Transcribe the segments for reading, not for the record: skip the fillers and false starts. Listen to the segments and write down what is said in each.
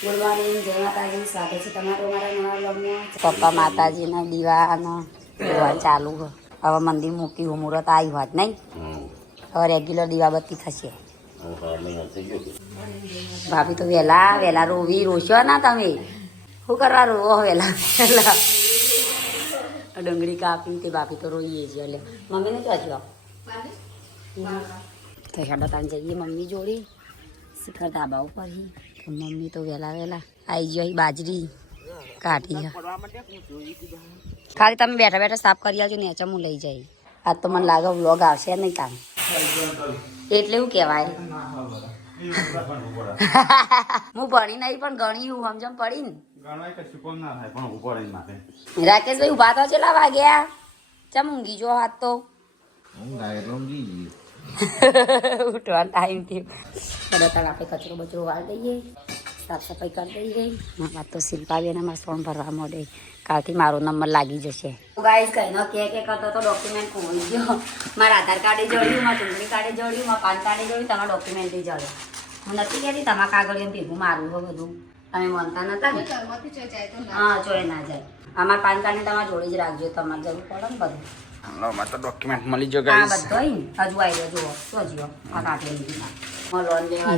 Good morning, જય માતાજી. સ્વાગત છે તમારું અમારા નવા બ્લોગમાં. પપ્પા માતાજીના દીવાનો જોવા ચાલુ છે. હવે મંદિર મૂક્યું, મુહૂર્ત આવ્યું હોત નહીં, હવે રેગ્યુલર દીવાબત્તી થશે. ભાભી તો વહેલા રોશો ના તમે. શું કરવા રોવો વહેલા વહેલા? ડુંગળી કાપી તે ભાભી તો રોઈએ છીએ. એટલે મમ્મીને કહેજો તો હેડો તાન જઈએ મમ્મી જોડી શિખર ધાબા ઉપર. મમ્મી તો વહેલા આવી ગયો. બાજરી કાઢી ખાલી તમે બેઠા બેઠા સાફ કરી આવજો. નેચા હું લઈ જાય. આજ તો મને લાગે વ્લોગ આવશે નહીં કામ. એટલે એવું કહેવાય હું ભણી નહીં પણ ગણી હું સમજમ પડી ને. રાકેશભાઈ ઉભા તો કેટલા વાગ્યા? ચમ ઊંઘી જો હાથ તો ઉઠવા ટાઈમ થયો. તરત આપણે કચરો બચરો વાળ દઈએ, સાફ સફાઈ કરી દઈએ. વાત તો શિલ્પાબેન અમારે સોન ભરવા મળે. કાલથી મારો નંબર લાગી જશે. ગાઈસ કઈ નો કે કરતો તો ડોક્યુમેન્ટ ખોઈ ગયો. મારા આધાર કાર્ડે જોડ્યું, મારા ચૂંટણી કાર્ડે જોડ્યું, મારા પાન કાર્ડે જોડ્યું, તમારા ડોક્યુમેન્ટ જોડ્યા. હું નથી કહેતી તમારા કાગળિયું ભેગું મારું હોય બધું. તમે માનતા નતા ને? હા, ચોય ના જાય. અમારા પાન કાર્ડને તમારે જોડે જ રાખજો. તમારે જરૂર પડે ને બધું. તો ડોક્યુમેન્ટ મળી ગયો ગાઈસ. બધો હજુ આવી ગયો. જુઓ શું હજુ આ કાઢી લીધી.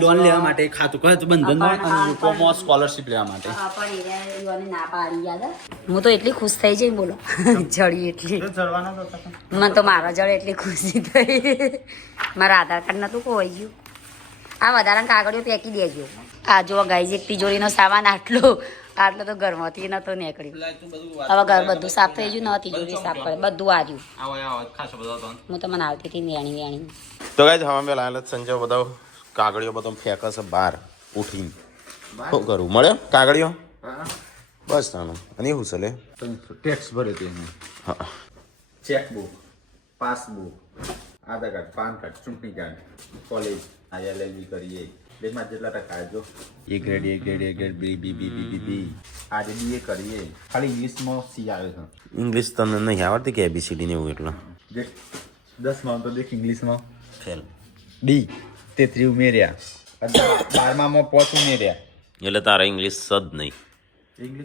લોન લેવા માટે ખાતું કયું બંધનમાં અને યુકોમાં સ્કોલરશિપ લેવા માટે. ના પાડી યાદ. હું તો એટલી ખુશ થઈ જઈ બોલો. જડી એટલી મને તો મારા જડે એટલી ખુશી થઈ. મારા આધાર કાર્ડ નતું ખોવાઈ ગયું. આ વધારાના કાગળિયો ફેંકી દેજો. આ જો ગાઈઝ એક તિજોરીનો સામાન આટલો તો ઘરમાંથી નતો નીકળ્યો. હવે ઘર બધું સાફ થઈ ગયું. ન તિજોરી સાફ કરે બધું આવ્યું. હું તમને આવતી હતી વેણી. તો ગાઈઝ હવા મેં લાયેલા સંજય બધા કાગળિયો બધો ફેંકે છે બહાર ઉઠીને. શું કરું મળ્યો કાગળિયો? બસ તાનું. અને એવું છે લે ટેક્સ ભરે તે હા, ચેકબુક, પાસબુક, આધાર કાર્ડ, પાન કાર્ડ, ચૂંટણી કાર્ડ, કોલેજ LLB કરીએ. બેમાં જેટલા ટકા જો એ ગ્રેડ બી આજે BA કરીએ. ખાલી ઇંગ્લિશમાં સી આવે છે. ઇંગ્લિશ તને નહીં આવડતી કે ABCD ને એવું એટલે 10માં તો દેખ ઇંગ્લિશમાં ફેલ. ડી 33 ઉમેર્યા, 12માં 5 ઉમેર્યા. એટલે તારા ઇંગ્લિશ જ નહીં,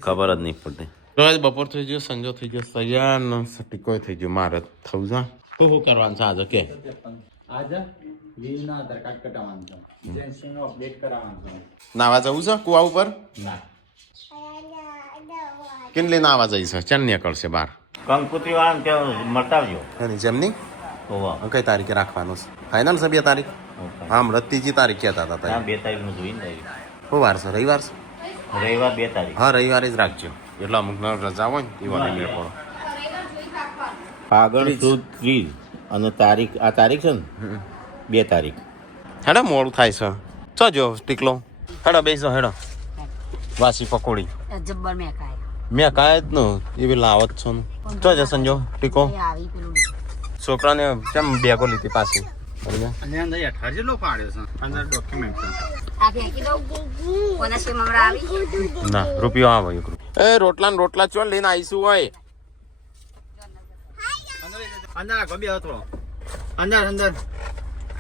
ખબર જ નહીં પડતી. રોજ બપોર થઈ ગયો, સંજો થઈ ગયો તૈયાર ને ટીકોય થઈ ગયો. મારે થવું છે. શું કરવાનું છે આજે કે? આજે વીલના આધાર કાર્ડ કટાવવાનું છે, એજન્સીનો અપડેટ કરાવવાનું છે. નાવા જવું છે કુવા ઉપર? ના, કેટલી નાવા જઈ છે? ચાલ નીકળશે બહાર. કંકુત્રી વાળા ત્યાં મટાવજો. એની જેમ નહીં. કઈ તારીખે રાખવાનું છે? ફાઇનલ છે 2 તારીખ? હા, હમણાં ત્રીજી તારીખ કહેતા હતા. ત્યાં 2 તારીખનું જોઈને શું વાર છે? રવિવાર છે? રવિવાર 2 તારીખ. હા, રવિવારે જ રાખજો. એટલે અમુક રજા હોય ને એ વારે મેળ પડો. ફાગણ સુદ 30 અને તારીખ આ તારીખ છે ને 2 તારીખ. હેડો મોડું થાય છે. ચો જો ટીકલો હેડો બેસો. હેડો વાસી પકોડી જબ્બર મેં ખાય. મેં કાંઈ જ નું એવી લાવત છો ને. ચો જ સંજો ટીકો. આવી પેલું છોકરાને કેમ બેગો લીધી પાછી? અને અંદર 18 જેટલો પાડ્યો છે. અંદર ડોક્યુમેન્ટ છે. આ ફેંકી દઉં. કોના છે મમરા આવી? ના, રૂપિયો આવે 1 રૂપિયો. એ રોટલા ને રોટલા ચો લઈને આવીશું હોય. અંદર આગળ બે હતો. અંદર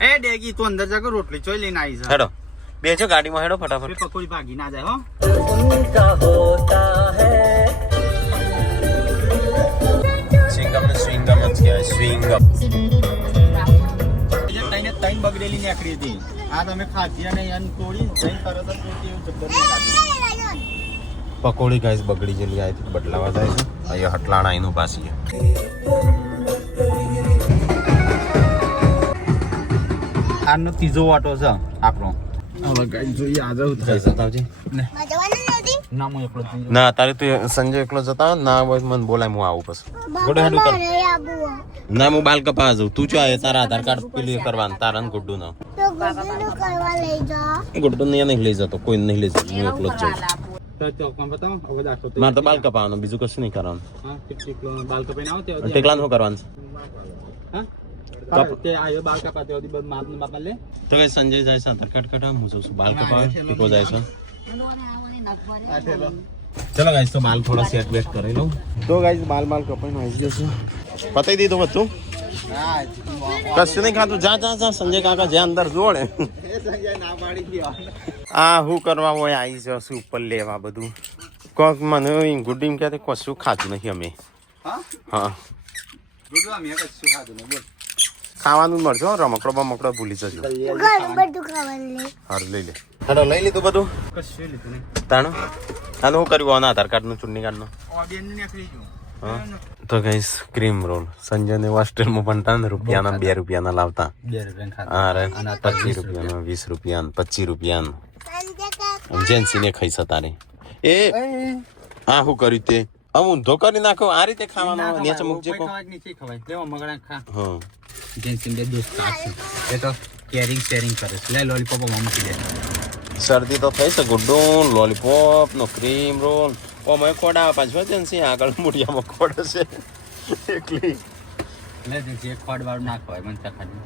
એ ડેગી તું અંદર જા, રોટલી ચોઈ લઈને આવી છે. હેડો બેસો ગાડીમાં. હેડો ફટાફટ. પકોડી ભાગી ના જાય હો. સ્વિંગમ જ કહેવાય. સ્વિંગમ ત્રણ બગડેલી નીકળી હતી. આ તમે ખાધી અને અન તોડી ત્રણ તરત જ તોડી એવું જબ્બર નીકળી. પકોડી ગાઈસ બગડી જેલી આ બદલાવા જાય છે. અહીંયા હટલાણા એનું પાછી આનો ત્રીજો વાટો છે આપણો. હવે ગાઈસ જોઈએ આજે હું થાય છે. બતાવજે. ના હું એકલો જ જઈએ. ના તારે તું સંજય એકલો જતા ના હોય મને બોલાય. હું આવું પછી ગોડે હેડું કર. ના હું બાલ કપા જાઉં. તું ચો આવે તારા આધાર કાર્ડ પેલી કરવાનું તારા ને ગુડ્ડુ ના. ગુડ્ડુ ને નહીં લઈ જતો, કોઈ નહીં લઈ જતો. હું એકલો જ જાઉં. ચોકમાં બતાવો. હવે દાખલો મારે તો બાલ કપાવાનું, બીજું કશું નહીં કરવાનું. હા ટીકલો બાલ કપાઈને આવો તે ટેકલાનું શું કરવાનું છે? હા તે આયો બાલ કપાતે ઓદી બધ માપ ને બાપા લે. તો કઈ સંજય જાય છે આધાર કાર્ડ કઢાવ. હું જાઉં છું બાલ કપાવે. ટીકો જાય છે. ચલો ગાઈસ તો બાલ થોડા સેટ વેટ કરી લઉં. તો ગાઈસ બાલ કપાઈને આવી ગયો છે. પતાઈ દીધું બધું. કશું નહીં ખાતું. જા જા જા સંજય કાકા જ્યાં અંદર જોડે. આ શું કરવા હોય આવી જશું ઉપર લેવા બધું. કોક મને ગુડીમ કે કશું ખાતું નહીં અમે. હા ખાવાનું જ મળશે. રમકડો બમકડો ભૂલી જજો. હારું લઈ લે. હાલો લઈ લીધું બધું. તાણું હાલો શું કર્યું આના આધાર કાર્ડનું ચૂંટણી કાર્ડનું. તો ગઈશ ક્રીમ રોલ સંજયને હોસ્ટેલમાં ભણતા ને રૂપિયાના 2 રૂપિયાના લાવતા. હા રે 25 રૂપિયાના 20 રૂપિયાના 25 રૂપિયાના જેન્સીને ખાઈ સતારે. એ હા શું કર્યું તે આમ ઊંધો કરી નાખો. આ રીતે ખાવાનું નીચે મૂકજે કો. હા જેન્સી બે દોસ્ત એ તો કેરિંગ શેરિંગ કરે છે. લે લોલીપોપ મૂકી દે. શરદી તો થઈ છે. ગુડ્ડો લોલીપોપ નો ક્રીમ રોલ ઓમાં ખોડા પાછો જેન્સી આગળ મૂઠિયામાં ખોડ છે એકલી. લે જે ખોડ વાળું ના ખવાય મને ખાલી.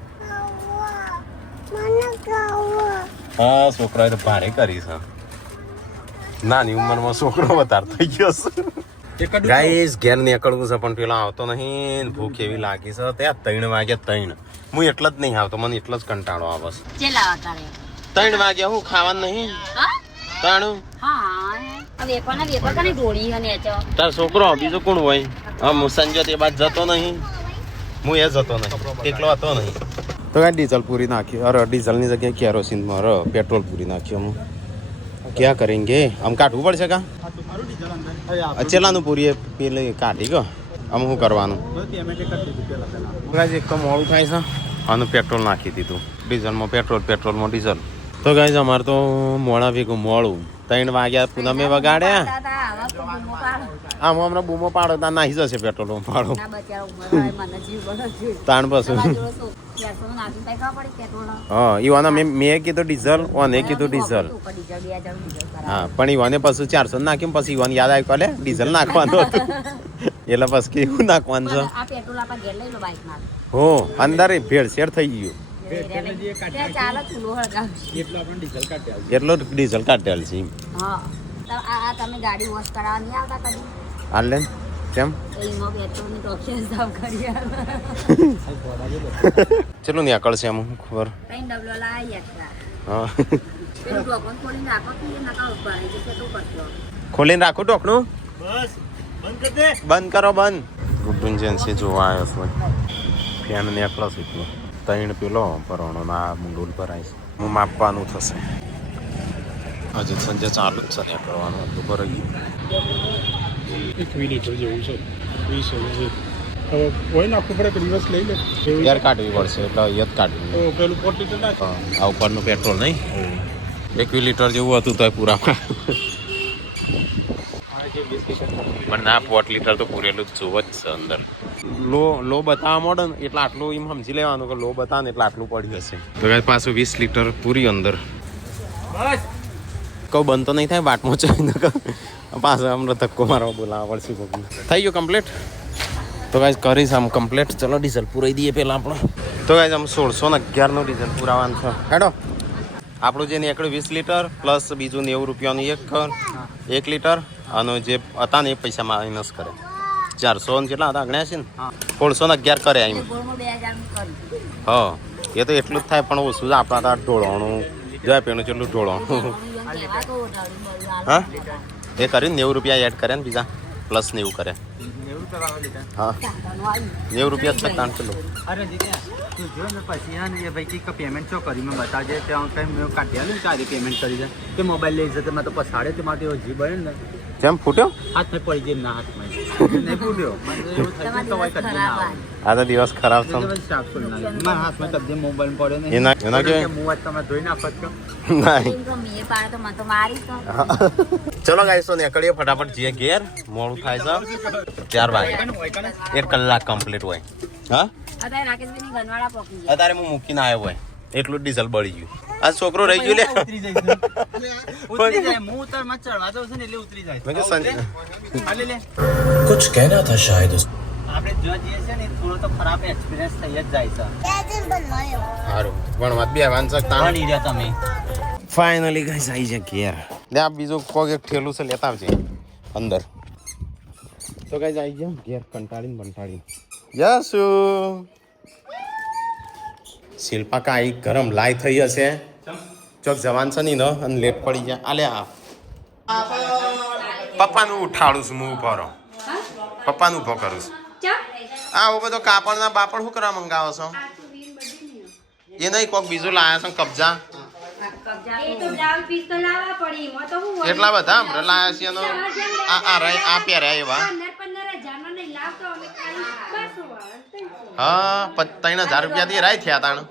હા છોકરાએ તો ભારે કરી છે. નાની ઉંમરમાં છોકરો વધારે થઈ ગયો છે. ગાઈસ ઘેર નીકળવું છે પણ પેલા આવતો નહીં. ભૂખ એવી લાગી છે. ત્યાં 3 વાગ્યા 3 હું એટલ જ નહીં આવતો. મને એટલો જ કંટાળો આવે છે. 3 વાગ્યા હું ખાવાનું નહીં તાણું. તાર છોકરો બીજો કોણ હોય? હા સંજય તે બાદ જતો નહીં. હું એ જતો નહીં. એકલો હતો નહીં. તો કાંઈ ડીઝલ પૂરી નાખ્યું. અરે ડીઝલની જગ્યાએ કેરોસીનમાં પેટ્રોલ પૂરી નાખ્યું. હું ક્યાં કરેંગે? આમ કાઢવું પડશે કા? ચેલાનું પૂરી પેલી કાઢી ગયો. આમ શું કરવાનું? એક તો મોડું થાય છે. આનું પેટ્રોલ નાખી દીધું. ડીઝલમાં પેટ્રોલમાં ડીઝલ. તો ગાઈઝ અમારે તો મોડા ભેગું મોડું 3 વાગ્યા પૂનમે વગાડ્યા. આમ હમણાં બૂમો પાડો ત્યાં નાહી જશે પેટ્રોલ પાડો. તાણ પાછું હા ઈવાના મેં કીધું ડીઝલ ઓને કીધું ડીઝલ. હા પણ ઈવાને પાછું 400 નાખ્યું. પછી ઈવાને યાદ આવ્યું કાલે ડીઝલ નાખવાનું હતું. એટલે પછી કેવું નાખવાનું છે? હો અંદર ભેળસેળ થઈ ગયું. એટલો ડીઝલ કાઢેલ છે. હાલ લે કેમ ચલો નીકળશે એમ ખબર. હા ખોલીને રાખો ઢોકણું. બંધ કરો બંધ. ગુડ્ડુન જેન્સી જોવા આવ્યો છું. ફેન નીકળો છે એટલો. 3 પેલો ભરવાનો ના મુંડોલ ભરાય છે. હું માપવાનું થશે. હજી સંજય ચાલુ જ છે નીકળવાનું. એટલું ભરાઈ ગયું. યાર કાઢવી પડશે એટલે અહીંયા જ કાઢવી. આ ઉપરનું પેટ્રોલ નહીં 1 લીટર જેવું હતું તો પૂરામાં. પણ ના 4 લીટર તો પૂરેલું જ જોવું જ છે અંદર. લો બતાવવા મળે ને એટલે આટલું એમ સમજી લેવાનું કે લો બતાવે ને એટલે આટલું પડી હશે. તો પાછું 20 લીટર પૂરી અંદર. કહું બંધ તો નહીં થાય બાટમાં ચાઈને પાછો હમણાં ધક્કો મારવા બોલાવવા પડશે. થઈ ગયું કમ્પ્લીટ. તો ગાઈઝ કરીશ આમ કમ્પ્લીટ. ચલો ડીઝલ પૂરાઈ દઈએ પહેલાં આપણે. તો ગાઈઝ આમ 1611નું ડીઝલ પુરાવાનું છે. હેડો આપણું જે નીકળ્યું 20 લીટર પ્લસ બીજું 90 રૂપિયાનું 1 લીટર અને જે હતા ને એ પૈસા માઇનસ કરે. 400 કેટલા હતા ગણ્યા છે ને 1611 કરે એમ. હા એ તો એટલું જ થાય પણ ઓછું જ આપણા હતા ઢોળવાનું. જાય પેલું કેટલું ઢોળવાનું. હા એ કરીને 90 રૂપિયા એડ કરે ને બીજા પ્લસ 90 કરે. હા 90 રૂપિયા જ 3 કિલો. અરે દીદી તું જો ને પછી હા ને એ ભાઈ કે પેમેન્ટ શું કરી મેં બતાવજે ત્યાં કઈ મેં કાઢ્યા ને તારી પેમેન્ટ કરી દે કે મોબાઈલ લઈ જતો મેં તો પછાડે તે માટે જી બને ને જેમ ફૂટ્યો હાથમાં પડી જાય ના હાથમાં નહીં ફૂટ્યો એવું થયું તો વાય કરી ના આ તો દિવસ ખરાબ છે. મારા હાથમાં કદી મોબાઈલ પડ્યો ને એના કે મોબાઈલ તમે ધોઈ નાખો છો નહીં. ચલો ગાઈસ તો નીકળીએ ફટાફટ જઈએ ઘેર. મોડું થાય છે 4 વાગે. 1 કલાક કમ્પ્લીટ હોય. હા અત્યારે હું મૂકીને આવ્યો હોય એટલું જ ડીઝલ બળી ગયું. આ છોકરો રહી ગયો લે. ઉતરી જાય હું ઉતર માં ચડવા દઉં છું ને એટલે ઉતરી જાય. હાલે લે कुछ कहना था शायद उस આપણે જો જઈએ છે ને થોડો તો ખરાબ એક્સપિરિયન્સ થઈ જ જાય છે. સારું ભણવા બે વાંચક ભણી રહ્યા તમે. ફાઇનલી ગાઈસ આવી જાય ઘેર. ને આ બીજું કોઈ એક ઠેલું છે લેતા આવજે અંદર. તો ગાઈસ આવી ગયા ઘેર કંટાળીને. યસુ શિલ્પા કાંઈ ગરમ લાઈ થઈ હશે ચોક જવાન છે નહીં અને લેટ પડી જાય આલે આ પપ્પાનું ઉઠાડું છું હું ઉભો રહો પપ્પાનું ઉભો કરું છું આ બધો કાપડના બાપડ શું કરવા મંગાવો છો એ નહીં કોક બીજું લાયા છો કબજા એટલા બધા હમણાં લાયા છે એનો આ પહેર્યા એવા હા 3000 રૂપિયા રાય થયા તાણ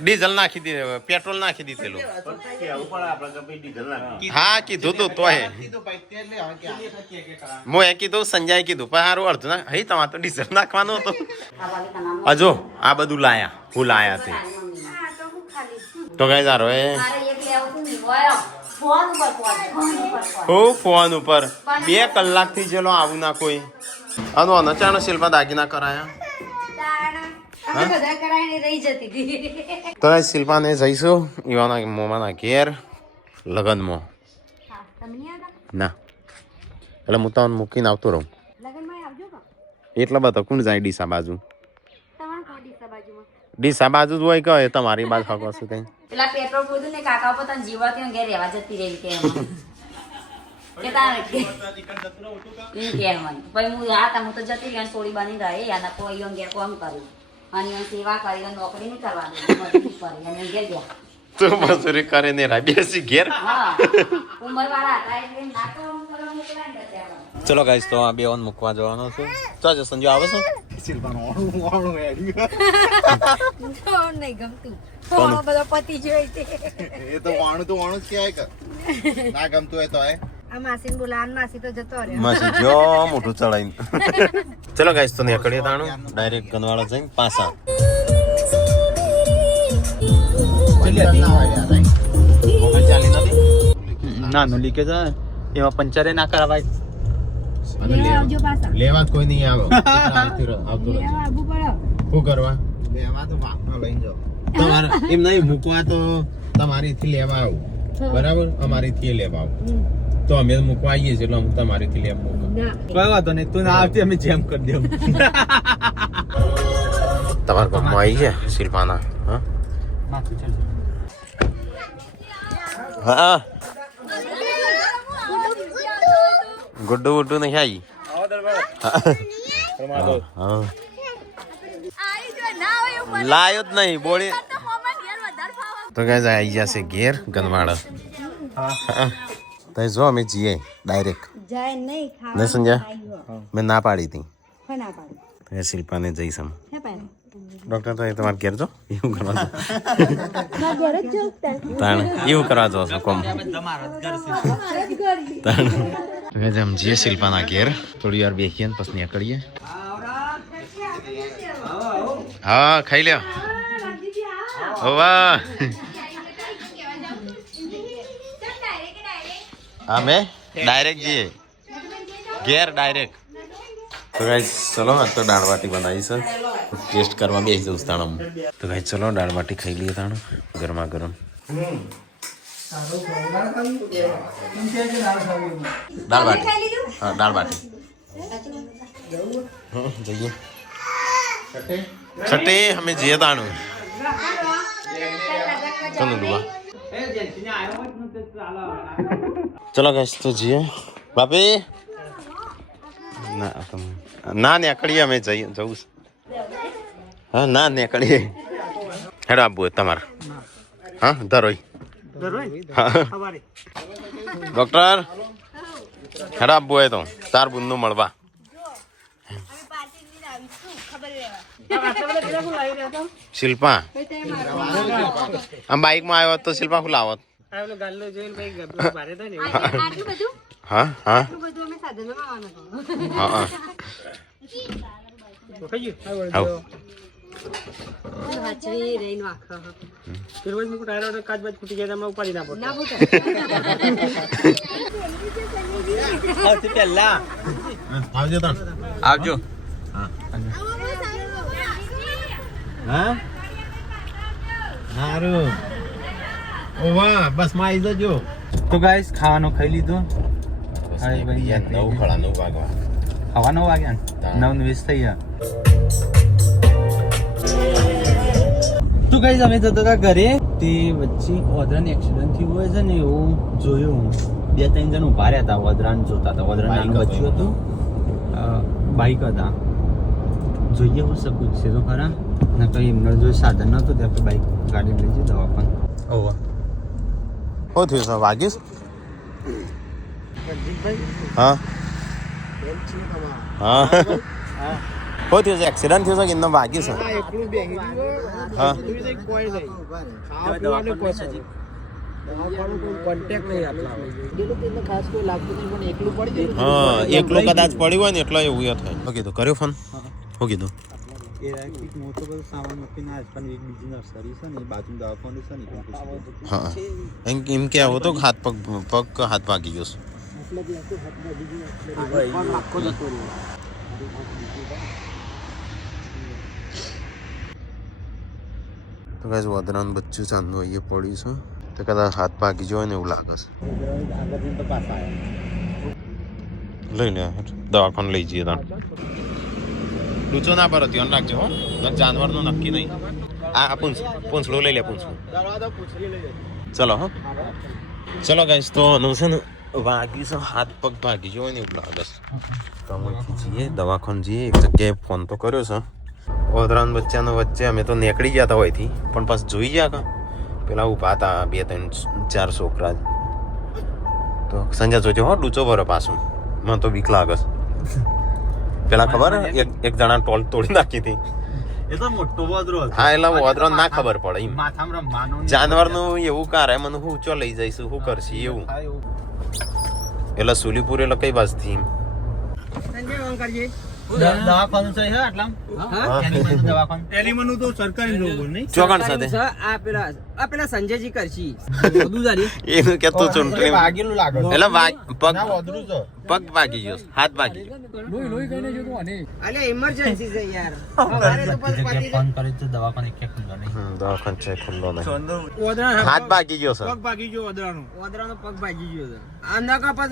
ડીઝલ નાખી દીધે પેટ્રોલ નાખી દીધેલું હા કીધું તું તો હું એ કીધું સંજય કીધું પણ સારું અડધું ના હઈ તમારે તો ડીઝલ નાખવાનું હતું હજો આ બધું લાયા હું લાયા છે તો કઈ સારો એ ફોન ઉપર 2 કલાકથી ચલો આવું ના કોઈ આનો અનચાનો શિલ્પા દાગીના કરાયા તો શિલ્પાને જઈશું ઈવાના મોમાના ઘેર લગનમાં ના એટલે હું તમને મૂકીને આવતો રહું એટલા બધા કોણ જાય ડીસા બાજુ ડીસા બાજુ જ હોય કે તમારી બાજુ હકો શું કઈ પેલા પેટ્રોલ પૂરું ને કાકા પોતાને જીવાતી ઘેર રહેવા જતી રહી કે કે તારે કે ઈ કે મને પછી હું હું તો જતી રહી થોડી બની રહી યાના કોઈ ઘેર કામ કર્યું અને સેવા કરી નોકરી નહીં કરવાની મજૂરી કરી અને ઘેર ગયા તો મજૂરી કરે ને રા બેસી ઘેર હા ઉંમર વાળા હતા એટલે નાકો કરવા મોકલાય ને ચલો ગાઈસ તો આ બેઓન મૂકવા જવાનો છું તો જો સંજુ આવે છે શિલ્પાનો વાળું એડી નહીં ગમતું થોડો બધો પતિ જોઈ છે એ તો વાણું જ કહેવાય કે ના ગમતું હોય તો આ માસીને બોલાવવાનું માસી તો જતો રહ્યો માસી જો મોટું ચડાઈને ચલો ગાઈસ તો નીકળીએ તાણું ડાયરેક્ટ ગનવાડા જઈને પાછા ના નો લીકેજ એમાં પંચરે ના કરાવાય આવજો પાછા લેવા કોઈ નહીં આવે આવતું આવવું પડે શું કરવા લેવા તો વાપરો લઈને જાઓ તમારે એમ નહીં મૂકવા તો તમારીથી લેવા આવું બરાબર અમારીથી લેવા આવું તો અમે મૂકવા આવીએ છીએ એટલે હું તમારીથી લેવા મૂકું કોઈ વાંધો નહીં તું ના આવતી અમે જેમ કરી દેવું તમારા પગમાં આવી ગયા શિલ્પાના હા હા ગુડ્ડુ ગુડ્ડુ નહીં આવી લાયો જ નહીં બોળી તો ગાઈસ આવી જશે ઘેર ગનવાડા તો જો અમે જઈએ ડાયરેક્ટ જાય નહીં ખાવા નહીં સમજ્યા મેં ના પાડી હતી ના પાડી શિલ્પાને જઈશ આમ હે પાડે ડોક્ટર તો તમારે ઘેર જો એવું કરવા ના ઘરે જ જોતા તાણ એવું કરવા જો છો કોમ તાણ આમ જઈએ શિલ્પાના ઘેર થોડી વાર બેસીએ ને પછી નીકળીએ હા ખાઈ લ્યો વાહ અમે ડાયરેક્ટ જઈએ ઘેર ડાયરેક્ટ તો ગાઈસ ચલો આ તો દાળ બાટી બનાવી છે ટેસ્ટ કરવા બેસી જવું તાણમ તો ગાઈસ ચલો દાળ બાટી ખાઈ લઈએ તાણ ગરમા ગરમ દાળ બાટી હા દાળ બાટી જઈએ છઠ્ઠે અમે જઈએ તાણું ચલો દુઆ ચલો ગાઈસ તો જઈએ બાપી ના નીકળીએ અમે જઈએ જવું હા ના નીકળીએ હેડો આપવું તમારે હા ધરોઈ ડોક્ટર હેડો આપવું હોય તો તાર બુનનું મળવા શિલ્પા આમ બાઈકમાં આવ્યો તો શિલ્પા શું લાવત હા હા હા આવજો તણ આવજો હા સારું ઓ વાહ બસ માં આવી જજો તો ગાઈસ ખાવાનું ખાઈ લીધું નવ ખડા 9 વાગવા હવા 9 વાગ્યા ને 9:20 થઈ ગયા. તો ગાઈસ અમે જતા હતા ઘરે તે વચ્ચે ઓદરાને એક્સિડન્ટ થયું હોય છે ને એવું જોયું. 2-3 જણ ઉભા રહ્યા હતા ઓદરાને જોતા હતા. ઓદરા નાનું બચ્ચું હતું, બાઈક હતા. જોઈએ હું શકું છે તો ખરા ને કંઈ એમનો જો સાધન નહોતું ત્યાં આપણે બાઈક ગાડી લઈ જઈ દવા પણ ઓવા હો થયું છે વાગીશ હા હા હો થયું છે એક્સિડન્ટ થયું છે કે એમને વાગી છે હા હા એકલો કદાચ પડ્યું હોય ને એટલે એવું થાય. ઓકે તો કર્યો ફોન હો કીધું મોટો બધો સામાન મૂકીને આજ પણ એક બીજી નર્સરી છે ને એ બાજુ દવાખાનું છે ને હા એમ કે આવો તો હાથ પગ હાથ ભાગી ગયો છે. તો કાંઈ વદરાનું બચ્ચું ચાંદનું અહીંયા પડ્યું છે તો કદાચ હાથ ભાગી જાય ને એવું લાગે છે. લઈ લે દવાખાને લઈ જઈએ ત્યાં લૂચો ના પર ધ્યાન રાખજો હો જાનવરનું નક્કી નહીં. આ પૂંછડું લઈ લે પૂંછડું ચલો હો ચલો ગાઈસ તો આનું છે ને વાગી છે હાથ પગ ભાગી ગયો ને એવું લાગે છે. તો અમે જઈએ દવાખાને જઈએ એક જગ્યાએ ફોન તો કર્યો છે. ઓદરાન બચ્ચાનો વચ્ચે અમે તો નીકળી ગયા હતા હોયથી પણ પાછ જોઈ ગયા કા પેલા ઊભા હતા 2-3-4 છોકરા તો સંજય જોજો હો ડૂચો ભરો પાછું મને તો બીક લાગે છે. પેલા ખબર એક જણા ટોલ તોડી નાખી હતી એ તો મોટો વદરો હતો. હા એટલે વદરો ના ખબર પડે એમ માથામાં રમવાનું જાનવરનું એવું કારે મને હું ચો લઈ જઈશું શું કરશે એવું એટલે સુલીપુર એટલે કઈ બાજુથી દવાખાનું છે હે આટલા દવાખાનું એનિમલનું તો સરકારી જોવું નહીં ચોકણ સાથે આ પેલા સંજયજી કરશી એનું કે તું ચૂંટણી વાગેલું લાગે એટલે પગ વદરું છે પગ ભાગી ગયો હાથ ભાગી ગયો. અલે ઇમરજન્સી છે યાર ફોન કરી તો દવાખાને એક ખુલ્લો નહીં. દવાખાન છે ખુલ્લો નહીં હાથ ભાગી ગયો છે ઓદરાનો પગ ભાગી ગયો છે આ નકા પર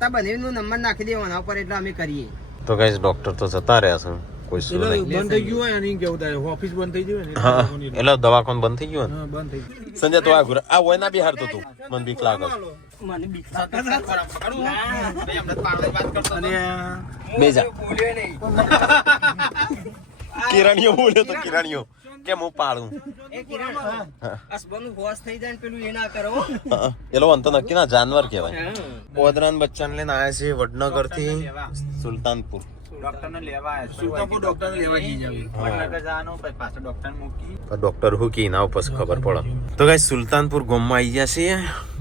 તા બનેનો નંબર નાખી દેવાનો પર એટલે અમે કરીએ. તો ગાઈસ ડોક્ટર તો જતા રહ્યા છે કોઈ શું નહીં. બંધ થઈ ગયું હોય અને કેવું થાય ઓફિસ બંધ થઈ ગયું ને હા એટલે દવાખાનું બંધ થઈ ગયું ને બંધ થઈ ગયું. સંજય તો આ હોય ના બી હારતો તું મને બીક લાગે છે. મને બીક અને બે જા કિરણીઓ બોલ્યો તો કિરણીઓ કેમ હું પાડું એ કિરણ અસબનું હોશ થઈ જાય ને પેલું એ ના કરો. એલો અંત નક્કી ના જાનવર કહેવાય. બોદરાન બચ્ચાને લઈને આવ્યા છે વડનગર થી સુલતાનપુર. ડોક્ટર ને લેવા આવ્યા સુલતાનપુર ડોક્ટર ને લેવા જઈ જાવી વડનગર જવાનું પછી પાછો ડોક્ટર મૂકી ડોક્ટર હું કી ના પછી ખબર પડે. તો ગાઈસ સુલતાનપુર ગામમાં આવી ગયા છે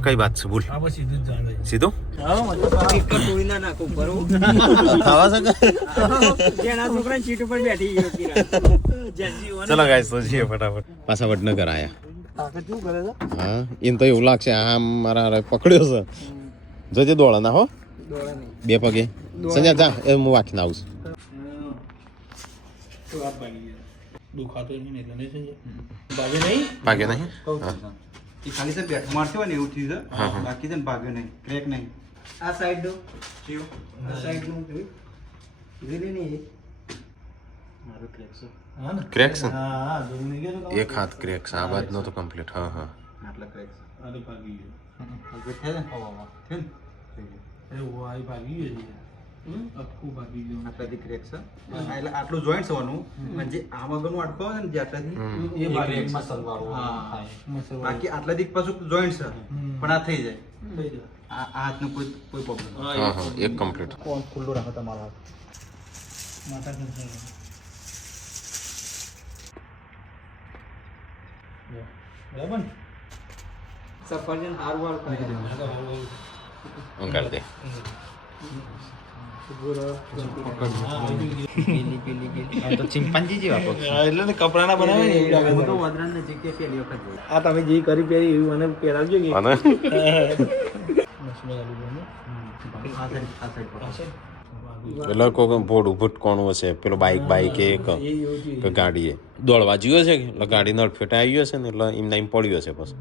કઈ વાત છે બોલ આ બસ સીધું જ જાણે સીધું એક ટોળી ના નાખો બરો આવા છે જેના છોકરા સીટ ઉપર બેઠી ગયો કિરણ. ચલો ગાઈસ તો જઈએ ફટાફટ પાછા વડનગર આયા. શું કરે છે હા એમ તો એવું લાગશે આમ મારા પકડ્યો છે જોજે દોડા ના હો દોડા નહીં બે પગે સંજય જા એ હું વાંચીને આવું છું. તો વાત ભાગી ગયા દુખાતો નહીં એટલે નહીં સમજે ભાગે નહીં ભાગ્યો નહીં હા. એ ખાલી સર બેઠ મારશે હોય ને એવું થયું છે બાકી છે ને ભાગ્યો નહીં ક્રેક નહીં આ સાઈડ દો થયું આ સાઈડ નું જોઈ નહીં મારો ક્રેક છે હા ને ક્રેક છે હા હા જોઈ નહીં ગયો તો એક હાથ ક્રેક છે આ બાદ નો તો કમ્પ્લીટ હા હા આટલા ક્રેક છે આ તો ભાગી ગયો બેઠા છે હવામાં થયું ને એ વાય ભાગી ગયો છે આખું ભાગી ગયું આટલાથી ક્રેક છે એટલે આટલું જોઈન્ટ થવાનું અને જે આ વગરનું આટકો હોય ને જે આટલાથી એ ભાગી મસલ વાળું હા બાકી આટલાથી પાછું જોઈન્ટ છે પણ આ થઈ જાય આ હાથનો કોઈ પ્રોબ્લેમ હા હા એક કમ્પ્લીટ ફોન ખુલ્લો રાખો તમારો હાથ માથા ખેંચાય બરાબર સફરજન હારું હારું ખાઈ રહ્યો. અંગાડ દે તો ચિંપાંજી જેવા પક્ષી એટલે ને કપડાના બનાવે ને એવી લાગે તો વદરાન ને જગ્યાએ પહેલી વખત જોઈ આ તમે જે કરી પહેરી એવી મને પહેરાવજો કે અને એટલે કોઈ ભોડું ભટકોણું હશે પેલો બાઈક કે ગાડીએ દોડવા જ્યો છે એટલે ગાડી નળ ફેટા આવી ગયો છે ને એટલે એમ નામ પડ્યો હશે પછી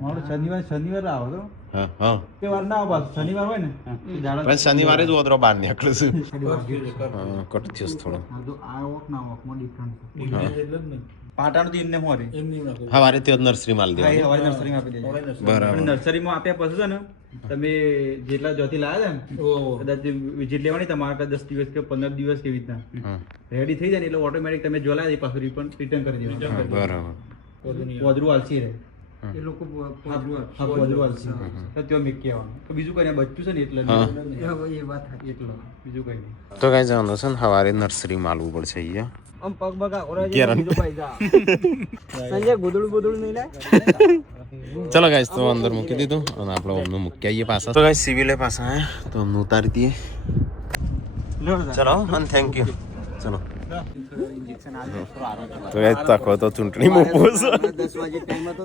મારો શનિવાર આવો તો હા હા તે વાર ના આવો પાછું શનિવાર હોય ને એ દાડા પણ શનિવારે જ ઓદરો બહાર નીકળે છે હા કટ થયો છે થોડો આ તો આ વોક ના વોકમાં ડિફરન્સ પાટાનું તો એમને હું રે હવારે તે નર્સરી માલ હા, એ દેવા હવારે નર્સરીમાં આપી દેજો બરાબર અને નર્સરીમાં આપ્યા પછી છે ને તમે જેટલા જોતી લાવ્યા ને કદાચ વિઝિટ લેવાની તમારે 10 દિવસ કે 15 દિવસ કેવી રીતના રેડી થઈ જાય ને એટલે ઓટોમેટિક તમે જો લાવે પાછું રિટર્ન કરી દેવાનું બરાબર પોદરું આલસી રે એ લોકો પોદરું આલસી તો ત્યાં મેકી આવવાનું તો બીજું કઈ બચ્ચું છે ને એટલે એ વાત એટલો બીજું કઈ નહીં તો કઈ જવાનું છે ને હવારે નર્સરી માલવું પડશે અહીંયા આમ પગ બગા ઓરા કેરન. બીજો પૈસા સંજય ગોદડું નહીં લાય ચલો ગાઈસ તો અંદર મૂકી દીધું અને આપણે અમને મૂકી આવીએ પાછા તો ગાઈસ સિવિલે પાછા આયા તો અમને ઉતારી દઈએ ચલો અને થેન્ક યુ ચલો તો ગાઈસ તકો તો ચૂંટણીમાં ઉભો છે 10 વાગે ટાઈમ હતો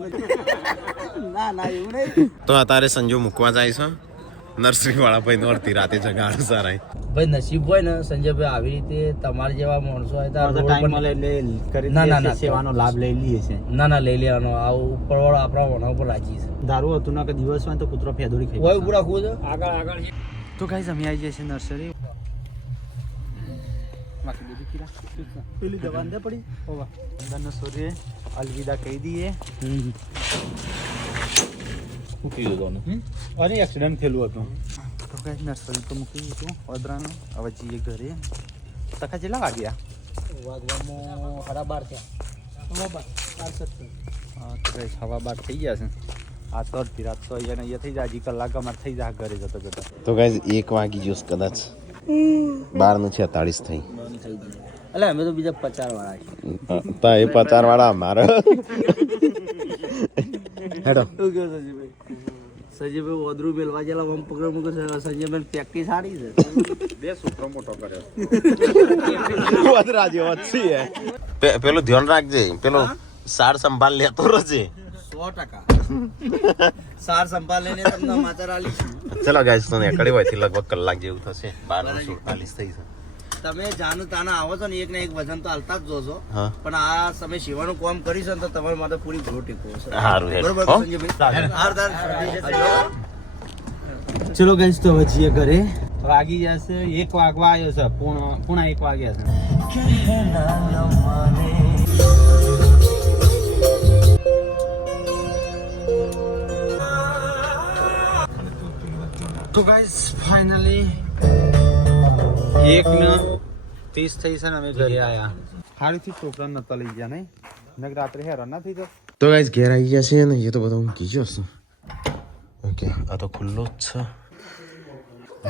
ના ના એવું નહીં તો અત્યારે સંજો મૂકવા જાય છે નર્સરી વાળા ભાઈ નો અડધી રાતે જગાડ સારા ભાઈ નસીબ હોય ને સંજયભાઈ આવી રીતે તમારા જેવા માણસો હોય તો ટાઈમ મળે એટલે કરી ના, ના, ના. સેવાનો લાભ લઈ લઈએ છે ના લઈ લેવાનો આ ઉપરવાળો આપણા વણા ઉપર રાજી છે દારૂ હતું ના કે દિવસ હોય તો કૂતરો ફેદોડી ખાઈ હોય પૂરા ખુદ આગળ તો ગાઈસ અમે આવી જઈએ છીએ નર્સરી બાકી બીજું કીરા પેલી દવા અંદર પડી ઓવા અંદરનો સૂર્ય અલવિદા કહી દઈએ મૂકી દીધો અરે એક્સિડન્ટ થયેલું હતું તો ગાઈસ નર્સરી તો મૂકી દીધું ઓદરાનું હવે જઈએ ઘરે તકા કેટલા વાગ્યા વાગવામાં 12:30 થયા 12:30 હા તો ગાઈસ હવા બાર થઈ ગયા છે આ તો અડધી રાત તો અહીંયા થઈ જાય હજી કલાક અમારે થઈ જાય ઘરે જતો જતો તો ગાઈસ 1 વાગી ગયો કદાચ 12:46 થઈ એટલે અમે તો બીજા 50 વાળા છીએ તા એ 50 વાળા મારે હેડો સંજયભાઈ ઓદરું મેલવા જેલા વમ પકડ મૂકે સંજયભાઈ પ્રેક્ટિસ સારી છે બે છોકરો મોટો કર્યો વધરા જેવો છે પેલું ધ્યાન રાખજે પેલો સાર સંભાળ લેતો રહેજે 100% સાર સંભાળ લઈને તમને માતર આલી ચલો ગાઈસ તો નીકળી હોય થી લગભગ કલાક જેવું થશે 12:47 થઈ છે તમે જાનું તાના આવો છો ને એક ને એક વજન તો હાલતા જ જોશો હા પણ આ તમે સેવાનું કામ કરીશ ને તો તમારા માટે પૂરી ભૂરો ટેકો હશે સારું હેડ બરોબર હો? સંજયભાઈ ચલો ગાઈસ તો હવે જઈએ ઘરે વાગી જશે 1 વાગવા આવ્યો છે પૂણા 1 વાગ્યા છે તો ગાઈસ ફાઇનલી 1:30 થઈ છે ને અમે ઘરે આયા હારીથી છોકરા નતા લઈ ગયા નહીં નક રાત્રે હેરાન ના થઈ જતો તો ગાઈસ ઘેર આવી ગયા છે ને એ તો બધું ઊંઘી ગયો છે ઓકે આ તો ખુલ્લો જ છે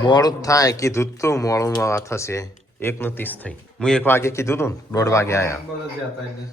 મોડું જ થાય કીધું જ તું મોડું થશે 1:30 થઈ હું 1 વાગે કીધું તું ને 1:30 વાગે આયા બોલો જતા એટલે